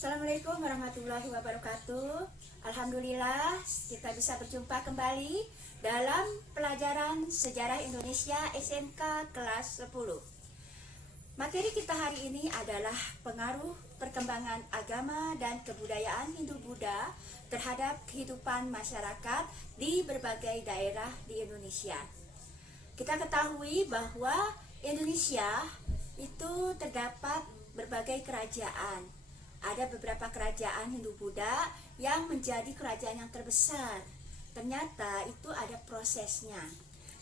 Assalamualaikum warahmatullahi wabarakatuh. Alhamdulillah kita bisa berjumpa kembali dalam pelajaran Sejarah Indonesia SMK kelas 10. Materi kita hari ini adalah pengaruh perkembangan agama dan kebudayaan Hindu-Buddha terhadap kehidupan masyarakat di berbagai daerah di Indonesia. Kita ketahui bahwa Indonesia itu terdapat berbagai kerajaan. Ada beberapa kerajaan Hindu-Buddha yang menjadi kerajaan yang terbesar. Ternyata itu ada prosesnya,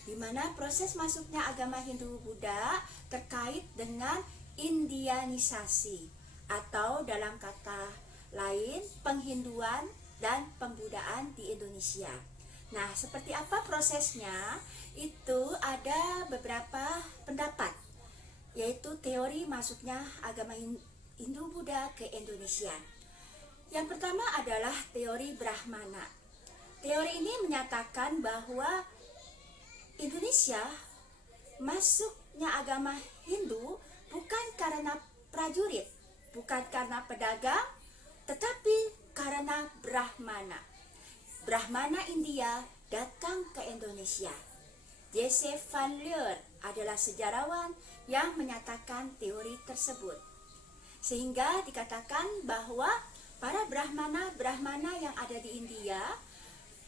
di mana proses masuknya agama Hindu-Buddha terkait dengan Indianisasi, atau dalam kata lain penghinduan dan pembudaan di Indonesia. Nah, seperti apa prosesnya? Itu ada beberapa pendapat, yaitu teori masuknya agama Hindu-Buddha ke Indonesia. Yang pertama adalah teori Brahmana. Teori ini menyatakan bahwa Indonesia masuknya agama Hindu bukan karena prajurit, bukan karena pedagang, tetapi karena Brahmana. Brahmana India datang ke Indonesia. Joseph Van Leur adalah sejarawan yang menyatakan teori tersebut. Sehingga dikatakan bahwa para Brahmana yang ada di India,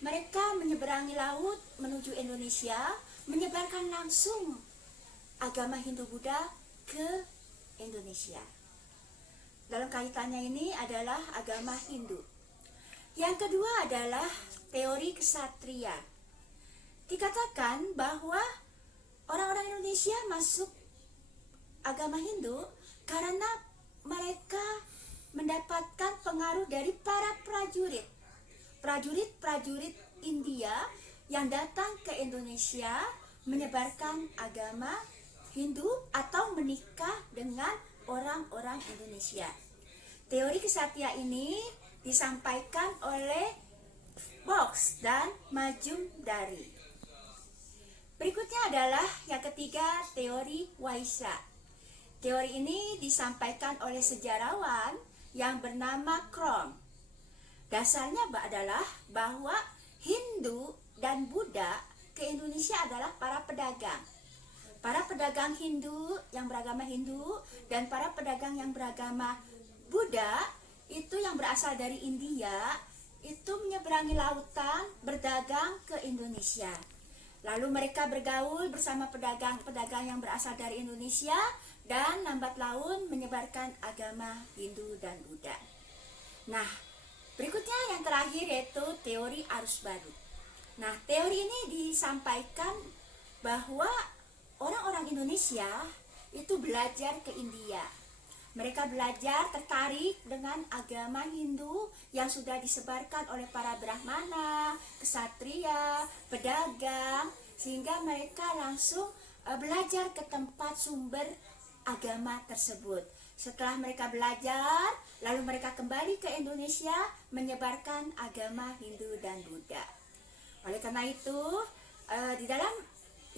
mereka menyeberangi laut menuju Indonesia, menyebarkan langsung agama Hindu-Buddha ke Indonesia. Dalam kaitannya ini adalah agama Hindu. Yang kedua adalah teori kesatria. Dikatakan bahwa orang-orang Indonesia masuk agama Hindu karena mereka mendapatkan pengaruh dari para prajurit India yang datang ke Indonesia menyebarkan agama Hindu atau menikah dengan orang-orang Indonesia. Teori kesatria ini disampaikan oleh Fox dan Majumdari. Berikutnya adalah yang ketiga, teori Waisa. Teori ini disampaikan oleh sejarawan yang bernama Krom. Dasarnya adalah bahwa Hindu dan Buddha ke Indonesia adalah para pedagang. Para pedagang Hindu yang beragama Hindu dan para pedagang yang beragama Buddha itu yang berasal dari India itu menyeberangi lautan berdagang ke Indonesia. Lalu mereka bergaul bersama pedagang-pedagang yang berasal dari Indonesia dan lambat laun menyebarkan agama Hindu dan Buddha. Nah, berikutnya yang terakhir yaitu teori arus baru. Nah, teori ini disampaikan bahwa orang-orang Indonesia itu belajar ke India. Mereka belajar tertarik dengan agama Hindu yang sudah disebarkan oleh para Brahmana, kesatria, pedagang, sehingga mereka langsung belajar ke tempat sumber agama tersebut. Setelah mereka belajar, lalu mereka kembali ke Indonesia menyebarkan agama Hindu dan Buddha. Oleh karena itu, di dalam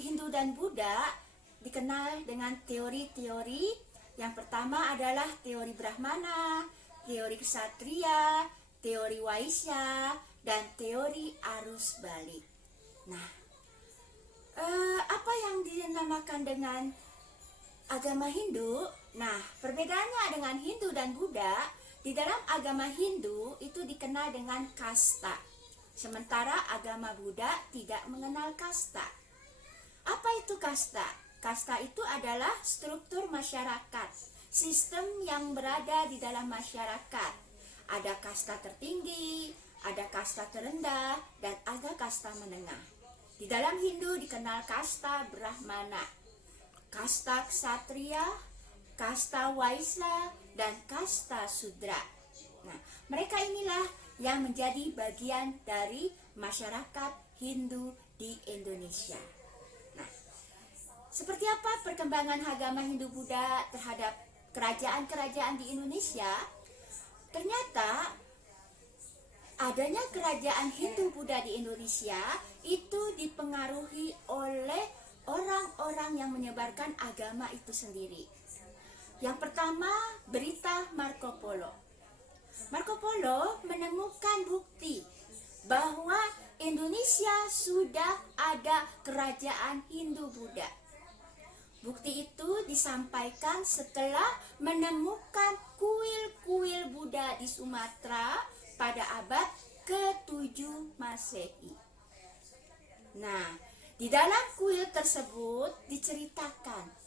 Hindu dan Buddha dikenal dengan teori-teori. Yang pertama adalah teori Brahmana, teori kesatria, teori Waisya, dan teori arus balik. Nah, apa yang dinamakan dengan agama Hindu? Nah, perbedaannya dengan Hindu dan Buddha, di dalam agama Hindu itu dikenal dengan kasta. Sementara agama Buddha tidak mengenal kasta. Apa itu kasta? Kasta itu adalah struktur masyarakat, sistem yang berada di dalam masyarakat. Ada kasta tertinggi, ada kasta terendah, dan ada kasta menengah. Di dalam Hindu dikenal kasta Brahmana, kasta Ksatria, kasta Waisya, dan kasta Sudra. Nah, mereka inilah yang menjadi bagian dari masyarakat Hindu di Indonesia. Seperti apa perkembangan agama Hindu-Buddha terhadap kerajaan-kerajaan di Indonesia? Ternyata adanya kerajaan Hindu-Buddha di Indonesia itu dipengaruhi oleh orang-orang yang menyebarkan agama itu sendiri. Yang pertama, berita Marco Polo. Polo menemukan bukti bahwa Indonesia sudah ada kerajaan Hindu-Buddha. Bukti itu disampaikan setelah menemukan kuil-kuil Buddha di Sumatera pada abad ke-7 Masehi. Nah, di dalam kuil tersebut diceritakan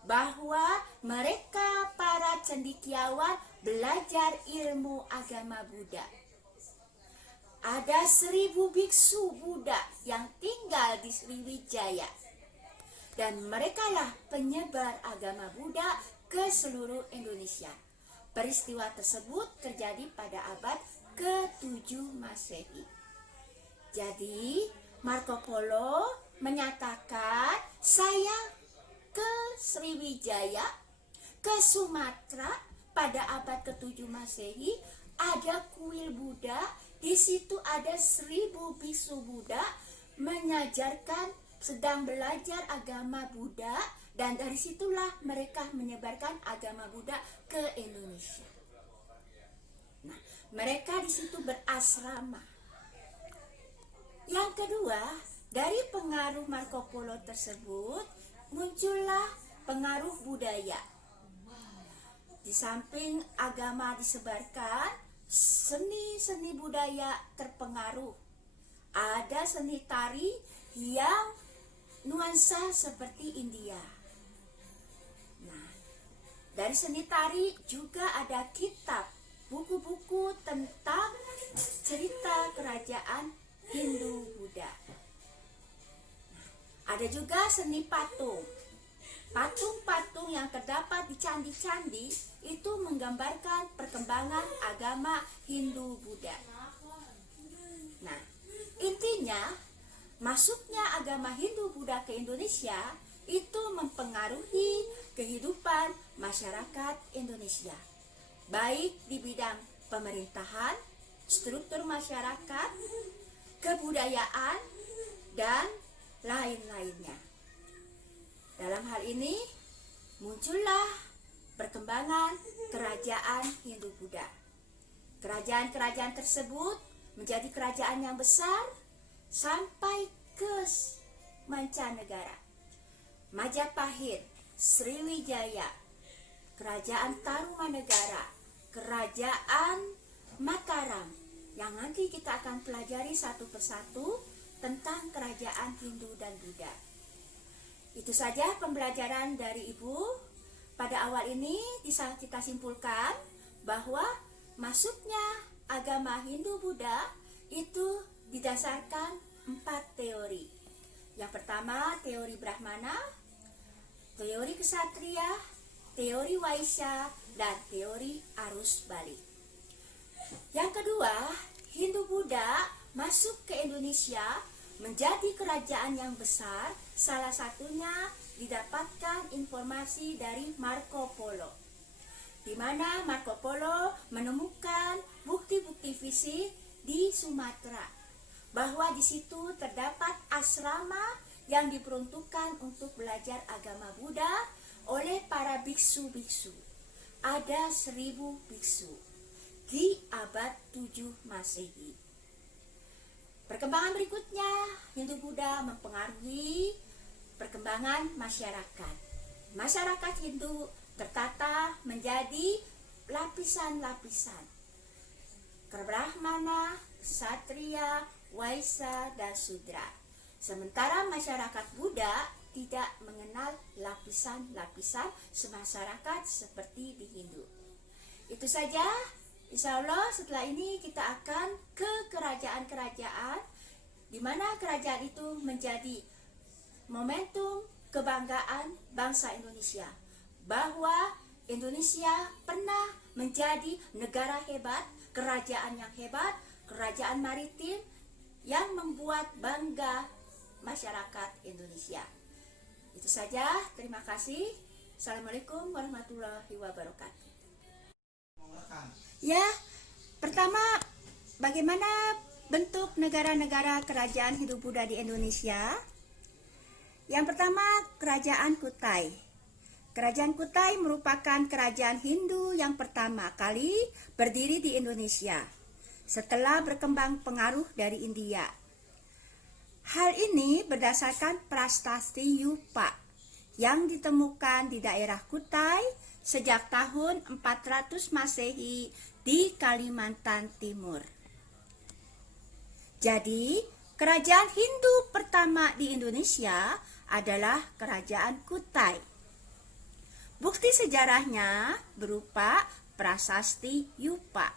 bahwa mereka para cendekiawan belajar ilmu agama Buddha. Ada 1000 biksu Buddha yang tinggal di Sriwijaya. Dan merekalah penyebar agama Buddha ke seluruh Indonesia. Peristiwa tersebut terjadi pada abad ke-7 Masehi. Jadi, Marco Polo menyatakan, saya ke Sriwijaya, ke Sumatera pada abad ke-7 Masehi, ada kuil Buddha. Di situ ada 1000 biksu Buddha mengajarkan, sedang belajar agama Buddha, dan dari situlah mereka menyebarkan agama Buddha ke Indonesia. Nah, mereka di situ berasrama. Yang kedua, dari pengaruh Marco Polo tersebut muncullah pengaruh budaya. Di samping agama disebarkan, seni-seni budaya terpengaruh. Ada seni tari yang nuansa seperti India. Nah, dari seni tari juga ada kitab, buku-buku tentang cerita kerajaan Hindu-Buddha. Nah, ada juga seni patung. Patung-patung yang terdapat di candi-candi itu menggambarkan perkembangan agama Hindu-Buddha. Nah, intinya masuknya agama Hindu-Buddha ke Indonesia itu mempengaruhi kehidupan masyarakat Indonesia, baik di bidang pemerintahan, struktur masyarakat, kebudayaan, dan lain-lainnya. Dalam hal ini muncullah perkembangan kerajaan Hindu-Buddha. Kerajaan-kerajaan tersebut menjadi kerajaan yang besar sampai ke mancanegara. Majapahit, Sriwijaya, Kerajaan Tarumanegara, Kerajaan Mataram, yang nanti kita akan pelajari satu persatu tentang kerajaan Hindu dan Buddha. Itu saja pembelajaran dari Ibu. Pada awal ini bisa kita simpulkan bahwa masuknya agama Hindu-Buddha itu didasarkan 4 teori. Yang pertama, teori Brahmana, teori Ksatria, teori Waisya, dan teori arus balik. Yang kedua, Hindu-Buddha masuk ke Indonesia menjadi kerajaan yang besar. Salah satunya didapatkan informasi dari Marco Polo, di mana Marco Polo menemukan bukti-bukti fisik di Sumatera, bahwa di situ terdapat asrama yang diperuntukkan untuk belajar agama Buddha oleh para biksu-biksu. Ada 1000 biksu di abad 7 Masehi. Perkembangan berikutnya, Hindu-Buddha mempengaruhi perkembangan masyarakat. Masyarakat Hindu tertata menjadi lapisan-lapisan. Brahmana, Ksatria, Waisya, dan Sudra. Sementara masyarakat Buddha tidak mengenal lapisan-lapisan semasyarakat seperti di Hindu. Itu saja. Insya Allah setelah ini kita akan ke kerajaan-kerajaan, di mana kerajaan itu menjadi momentum kebanggaan bangsa Indonesia, bahwa Indonesia pernah menjadi negara hebat, kerajaan yang hebat, kerajaan maritim yang membuat bangga masyarakat Indonesia. Itu saja, terima kasih. Assalamualaikum warahmatullahi wabarakatuh. Ya, pertama, bagaimana bentuk negara-negara kerajaan Hindu-Buddha di Indonesia? Yang pertama, Kerajaan Kutai. Kerajaan Kutai merupakan kerajaan Hindu yang pertama kali berdiri di Indonesia. setelah berkembang pengaruh dari India. Hal ini berdasarkan prasasti Yupa yang ditemukan di daerah Kutai sejak tahun 400 Masehi di Kalimantan Timur. Jadi, kerajaan Hindu pertama di Indonesia adalah Kerajaan Kutai. Bukti sejarahnya berupa prasasti Yupa.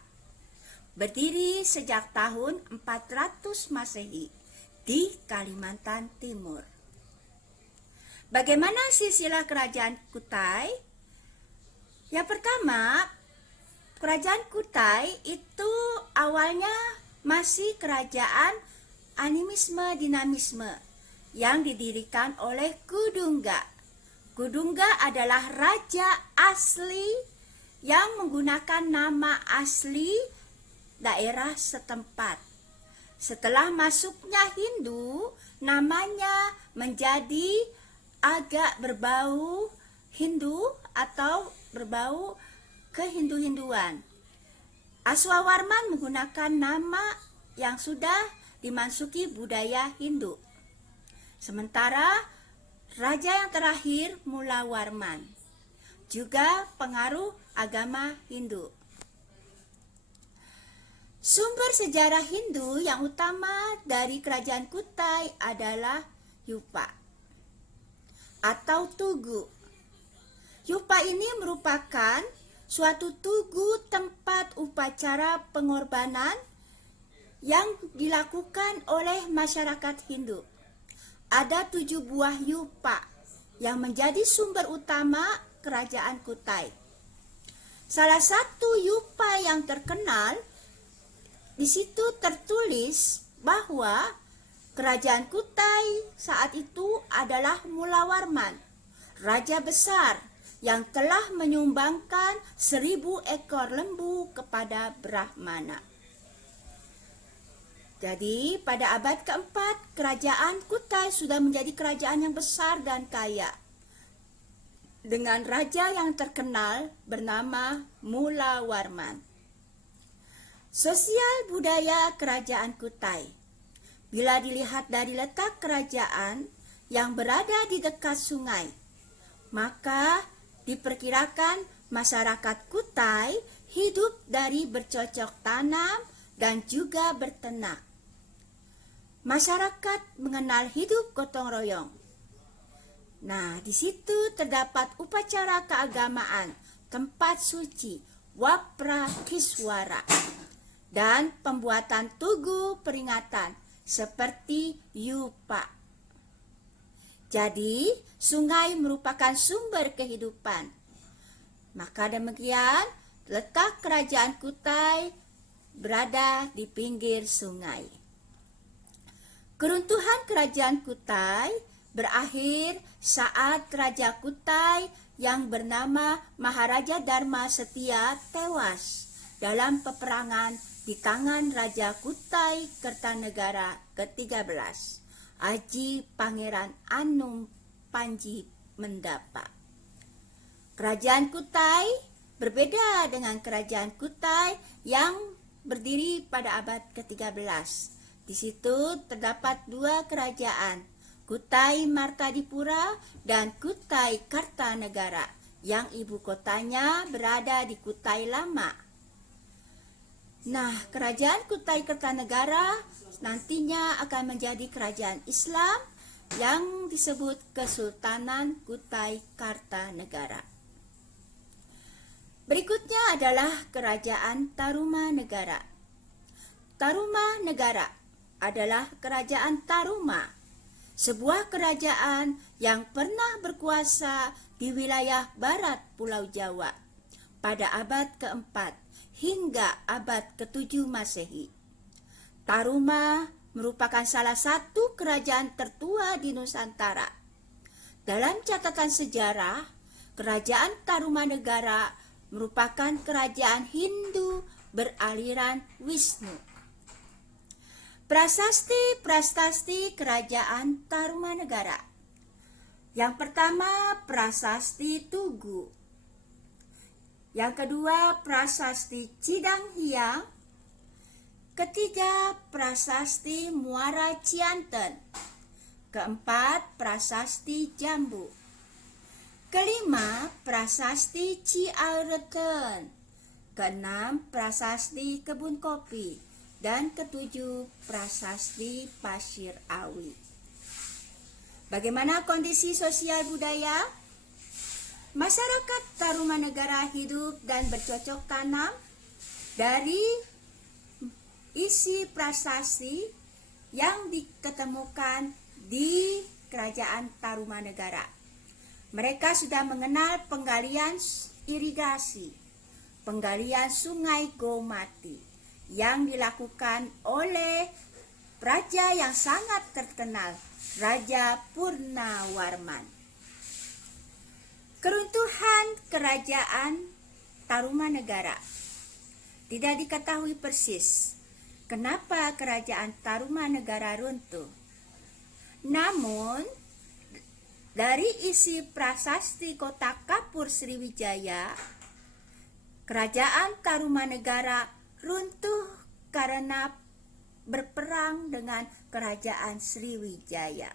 Berdiri sejak tahun 400 Masehi di Kalimantan Timur. Bagaimana silsilah kerajaan Kutai? Yang pertama, kerajaan Kutai itu awalnya masih kerajaan animisme dinamisme yang didirikan oleh Kudungga. Kudungga adalah raja asli yang menggunakan nama asli daerah setempat. Setelah masuknya Hindu, namanya menjadi agak berbau Hindu atau berbau kehindu-hinduan. Aswawarman menggunakan nama yang sudah dimasuki budaya Hindu. Sementara raja yang terakhir Mulawarman juga pengaruh agama Hindu. Sumber sejarah Hindu yang utama dari kerajaan Kutai adalah Yupa atau tugu. Yupa ini merupakan suatu tugu tempat upacara pengorbanan yang dilakukan oleh masyarakat Hindu. Ada 7 buah Yupa yang menjadi sumber utama kerajaan Kutai. Salah satu Yupa yang terkenal, di situ tertulis bahwa kerajaan Kutai saat itu adalah Mulawarman, raja besar yang telah menyumbangkan 1000 ekor lembu kepada Brahmana. Jadi pada abad keempat, kerajaan Kutai sudah menjadi kerajaan yang besar dan kaya, dengan raja yang terkenal bernama Mulawarman. Sosial budaya kerajaan Kutai. Bila dilihat dari letak kerajaan yang berada di dekat sungai, maka diperkirakan masyarakat Kutai hidup dari bercocok tanam dan juga berternak. Masyarakat mengenal hidup gotong royong. Nah, di situ terdapat upacara keagamaan, tempat suci, Waprakiswara, dan pembuatan tugu peringatan seperti Yupa. Jadi, sungai merupakan sumber kehidupan. Maka demikian, letak kerajaan Kutai berada di pinggir sungai. Keruntuhan kerajaan Kutai berakhir saat Raja Kutai yang bernama Maharaja Dharma Setia tewas dalam peperangan di tangan Raja Kutai Kertanegara ke-13. Aji Pangeran Anum Panji Mendapa. Kerajaan Kutai berbeda dengan kerajaan Kutai yang berdiri pada abad ke-13. Di situ terdapat 2 kerajaan, Kutai Martadipura dan Kutai Kartanegara, yang ibu kotanya berada di Kutai Lama. Nah, kerajaan Kutai Kartanegara nantinya akan menjadi kerajaan Islam yang disebut Kesultanan Kutai Kartanegara. Berikutnya adalah kerajaan Tarumanegara. Tarumanegara adalah kerajaan Taruma, sebuah kerajaan yang pernah berkuasa di wilayah barat Pulau Jawa pada abad keempat hingga abad ke-7 Masehi. Taruma merupakan salah satu kerajaan tertua di Nusantara. Dalam catatan sejarah, kerajaan Tarumanegara merupakan kerajaan Hindu beraliran Wisnu. Prasasti kerajaan Tarumanegara. Yang pertama, prasasti Tugu. Yang kedua, prasasti Cidanghiang. Ketiga, prasasti Muara Cianten. Keempat, prasasti Jambu. Kelima, prasasti Ciaureten. Keenam, prasasti Kebun Kopi. Dan ketujuh, prasasti Pasir Awi. Bagaimana kondisi sosial budaya? Masyarakat Tarumanegara hidup dan bercocok tanam dari isi prasasti yang diketemukan di Kerajaan Tarumanegara. Mereka sudah mengenal penggalian irigasi, penggalian Sungai Gomati yang dilakukan oleh raja yang sangat terkenal, Raja Purnawarman. Keruntuhan Kerajaan Tarumanegara. Tidak diketahui persis kenapa Kerajaan Tarumanegara runtuh. Namun, dari isi prasasti Kota Kapur Sriwijaya, Kerajaan Tarumanegara runtuh karena berperang dengan Kerajaan Sriwijaya.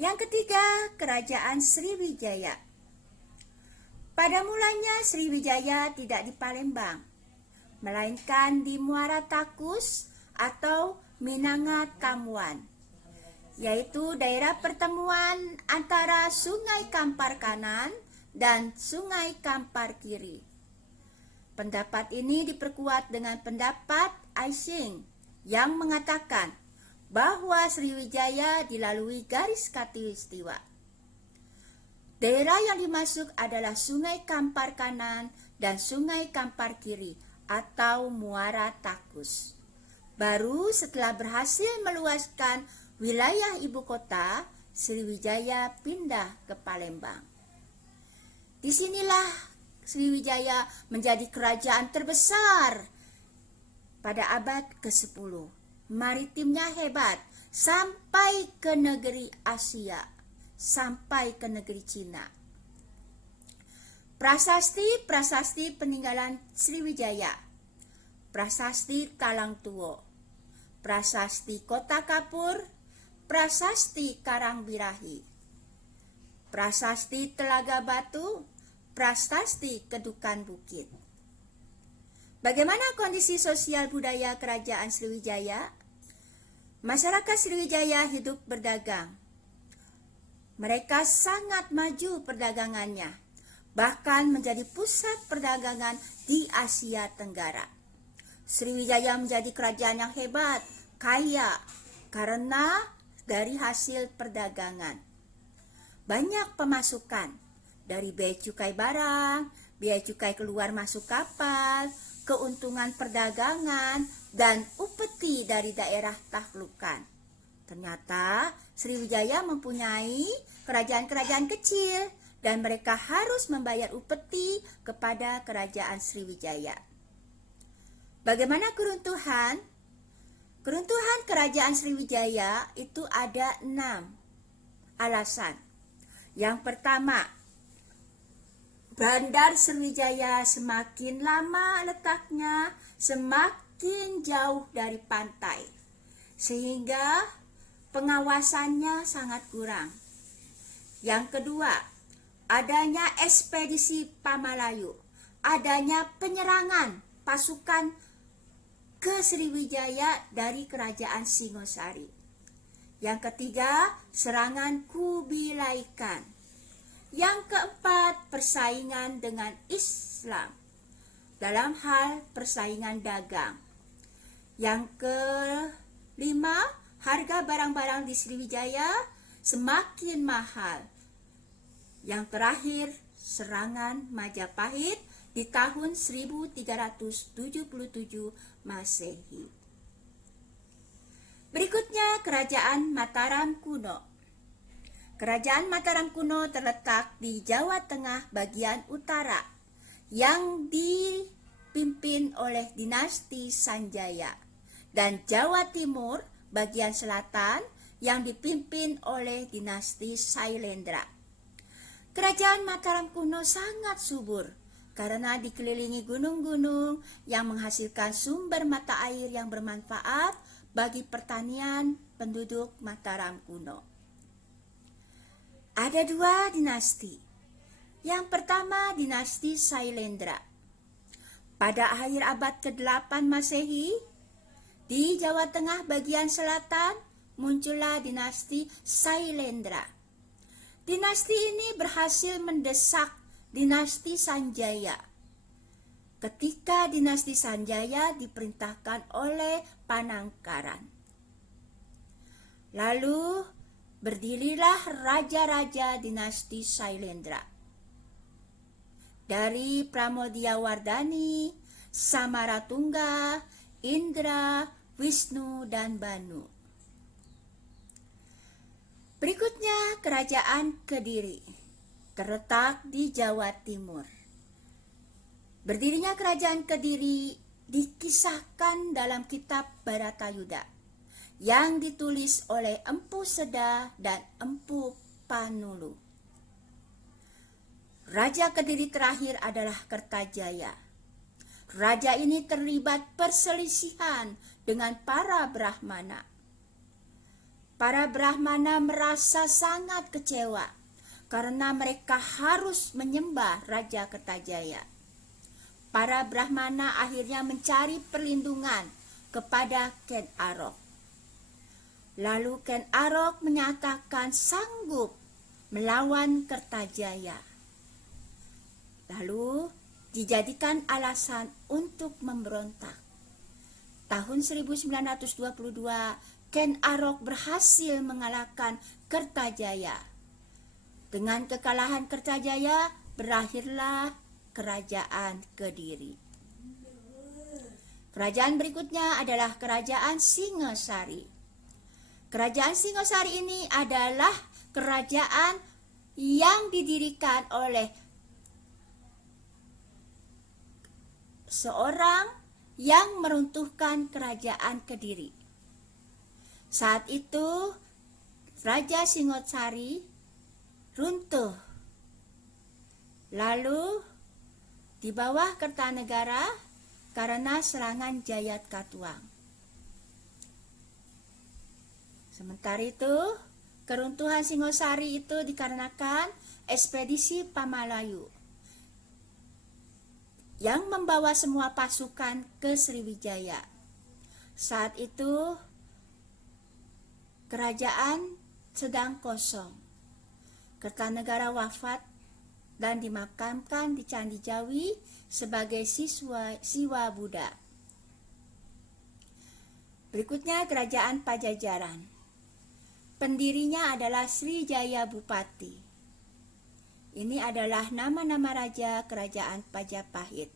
Yang ketiga, Kerajaan Sriwijaya. Pada mulanya Sriwijaya tidak di Palembang, melainkan di Muara Takus atau Minangkabau, yaitu daerah pertemuan antara Sungai Kampar Kanan dan Sungai Kampar Kiri. Pendapat ini diperkuat dengan pendapat Ising yang mengatakan bahwa Sriwijaya dilalui garis khatulistiwa. Daerah yang dimasuk adalah Sungai Kampar Kanan dan Sungai Kampar Kiri atau Muara Takus. Baru setelah berhasil meluaskan wilayah ibu kota, Sriwijaya pindah ke Palembang. Disinilah Sriwijaya menjadi kerajaan terbesar pada abad ke-10. Maritimnya hebat sampai ke negeri Asia, sampai ke negeri Cina. Prasasti peninggalan Sriwijaya. Prasasti Talangtuo, prasasti Kota Kapur, prasasti Karangbirahi, prasasti Telaga Batu, prasasti Kedukan Bukit. Bagaimana kondisi sosial budaya Kerajaan Sriwijaya? Masyarakat Sriwijaya hidup berdagang. Mereka sangat maju perdagangannya, bahkan menjadi pusat perdagangan di Asia Tenggara. Sriwijaya menjadi kerajaan yang hebat, kaya, karena dari hasil perdagangan. Banyak pemasukan dari bea cukai barang, bea cukai keluar masuk kapal, keuntungan perdagangan, dan upeti dari daerah tahlukan. Ternyata Sriwijaya mempunyai kerajaan-kerajaan kecil dan mereka harus membayar upeti kepada Kerajaan Sriwijaya. Bagaimana keruntuhan? Keruntuhan Kerajaan Sriwijaya itu ada 6 alasan. Yang pertama, Bandar Sriwijaya semakin lama letaknya, semakin jauh dari pantai, sehingga pengawasannya sangat kurang. Yang kedua, adanya ekspedisi Pamalayu, adanya penyerangan pasukan ke Sriwijaya dari Kerajaan Singosari. Yang ketiga, serangan Kubilai Khan. Yang keempat, persaingan dengan Islam dalam hal persaingan dagang. Yang kelima, harga barang-barang di Sriwijaya semakin mahal. Yang terakhir, serangan Majapahit di tahun 1377 Masehi. Berikutnya, Kerajaan Mataram kuno. Kerajaan Mataram kuno terletak di Jawa Tengah bagian utara yang dipimpin oleh dinasti Sanjaya, dan Jawa Timur bagian selatan yang dipimpin oleh dinasti Sailendra. Kerajaan Mataram kuno sangat subur, karena dikelilingi gunung-gunung yang menghasilkan sumber mata air yang bermanfaat bagi pertanian penduduk Mataram kuno. Ada dua dinasti. Yang pertama dinasti Sailendra. Pada akhir abad ke-8 Masehi, di Jawa Tengah bagian selatan muncullah dinasti Sailendra. Dinasti ini berhasil mendesak dinasti Sanjaya. Ketika dinasti Sanjaya diperintahkan oleh Panangkaran. Lalu berdirilah raja-raja dinasti Sailendra. Dari Pramodyawardhani, Samaratungga, Indra, Wisnu, dan Banu. Berikutnya Kerajaan Kediri, terletak di Jawa Timur. Berdirinya Kerajaan Kediri dikisahkan dalam kitab Bharatayuda yang ditulis oleh Empu Seda dan Empu Panulu. Raja Kediri terakhir adalah Kertajaya. Raja ini terlibat perselisihan dengan para Brahmana. Para Brahmana merasa sangat kecewa karena mereka harus menyembah Raja Kertajaya. Para Brahmana akhirnya mencari perlindungan kepada Ken Arok. Lalu Ken Arok menyatakan sanggup melawan Kertajaya. Lalu dijadikan alasan untuk memberontak. Tahun 1922, Ken Arok berhasil mengalahkan Kertajaya. Dengan kekalahan Kertajaya, berakhirlah Kerajaan Kediri. Kerajaan berikutnya adalah Kerajaan Singasari. Kerajaan Singasari ini adalah kerajaan yang didirikan oleh seorang yang meruntuhkan Kerajaan Kediri. Saat itu Raja Singasari runtuh. Lalu di bawah Kertanegara karena serangan Jayatkatuang. Sementara itu, keruntuhan Singasari itu dikarenakan ekspedisi Pamalayu yang membawa semua pasukan ke Sriwijaya. Saat itu kerajaan sedang kosong. Kertanegara wafat dan dimakamkan di Candi Jawi sebagai Siwa Buddha. Berikutnya Kerajaan Pajajaran. Pendirinya adalah Srijaya Bupati. Ini adalah nama-nama raja Kerajaan Pajapahit.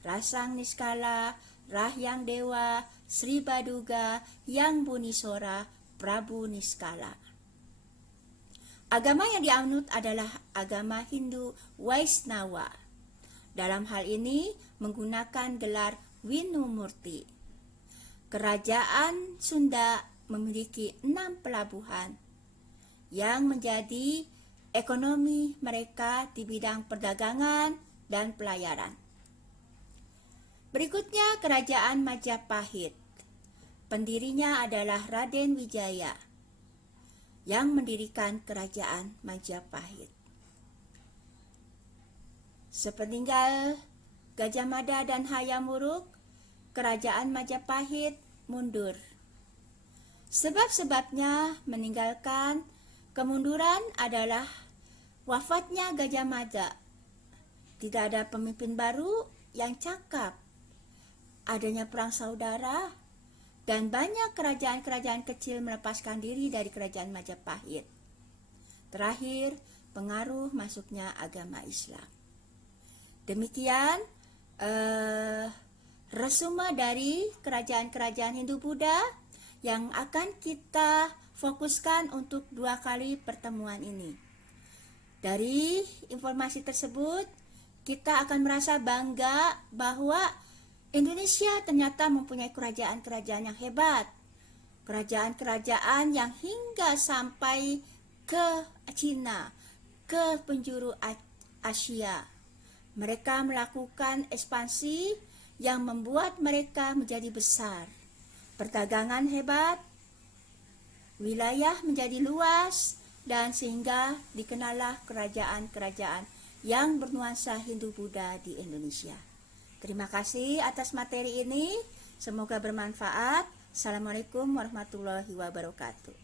Rasang Niskala, Rahyang Dewa, Sri Baduga, Yang Bunisora, Prabu Niskala. Agama yang dianut adalah agama Hindu Waisnawa. Dalam hal ini menggunakan gelar Winumurti. Kerajaan Sunda memiliki 6 pelabuhan yang menjadi ekonomi mereka di bidang perdagangan dan pelayaran. Berikutnya Kerajaan Majapahit. Pendirinya adalah Raden Wijaya yang mendirikan Kerajaan Majapahit. Sepeninggal Gajah Mada dan Hayam Wuruk, Kerajaan Majapahit mundur. Sebab-sebabnya meninggalkan kemunduran adalah wafatnya Gajah Mada. Tidak ada pemimpin baru yang cakap. Adanya perang saudara dan banyak kerajaan-kerajaan kecil melepaskan diri dari Kerajaan Majapahit. Terakhir, pengaruh masuknya agama Islam. Demikian resume dari kerajaan-kerajaan Hindu-Buddha yang akan kita fokuskan untuk 2 kali pertemuan ini. Dari informasi tersebut, kita akan merasa bangga bahwa Indonesia ternyata mempunyai kerajaan-kerajaan yang hebat. Kerajaan-kerajaan yang hingga sampai ke Cina, ke penjuru Asia. Mereka melakukan ekspansi yang membuat mereka menjadi besar. Perdagangan hebat, wilayah menjadi luas, dan sehingga dikenallah kerajaan-kerajaan yang bernuansa Hindu-Buddha di Indonesia. Terima kasih atas materi ini. Semoga bermanfaat. Assalamualaikum warahmatullahi wabarakatuh.